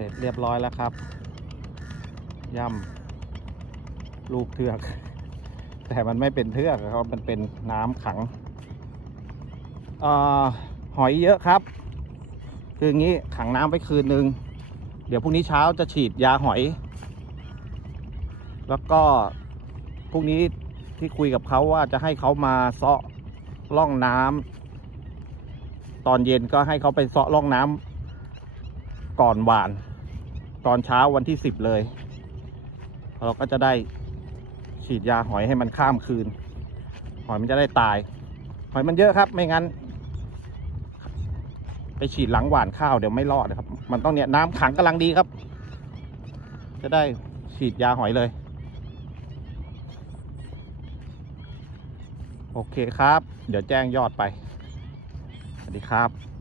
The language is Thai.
ร็จเรียบร้อยแล้วครับย่ำลูกเทือก แต่มันไม่เป็นเทือกครับมันเป็นน้ำขังอหอยเยอะครับ คืออย่างนี้ขังน้ำไว้คืนนึง เดี๋ยวพรุ่งนี้เช้าจะฉีดยาหอย แล้วก็พรุ่งนี้ที่คุยกับเขาว่าจะให้เขามาเซาะล่องน้ำตอนเย็นก็ให้เขาไปเซาะล่องน้ำก่อนหวาน ตอนเช้าวันที่สิบเลย เราก็จะได้ฉีดยาหอยให้มันข้ามคืน หอยมันจะได้ตาย หอยมันเยอะครับ ไม่งั้น ไปฉีดหลังหวานข้าวเดี๋ยวไม่รอดนะครับ มันต้องเนี่ยน้ำขังกำลังดีครับ จะได้ฉีดยาหอยเลย โอเคครับ เดี๋ยวแจ้งยอดไป สวัสดีครับ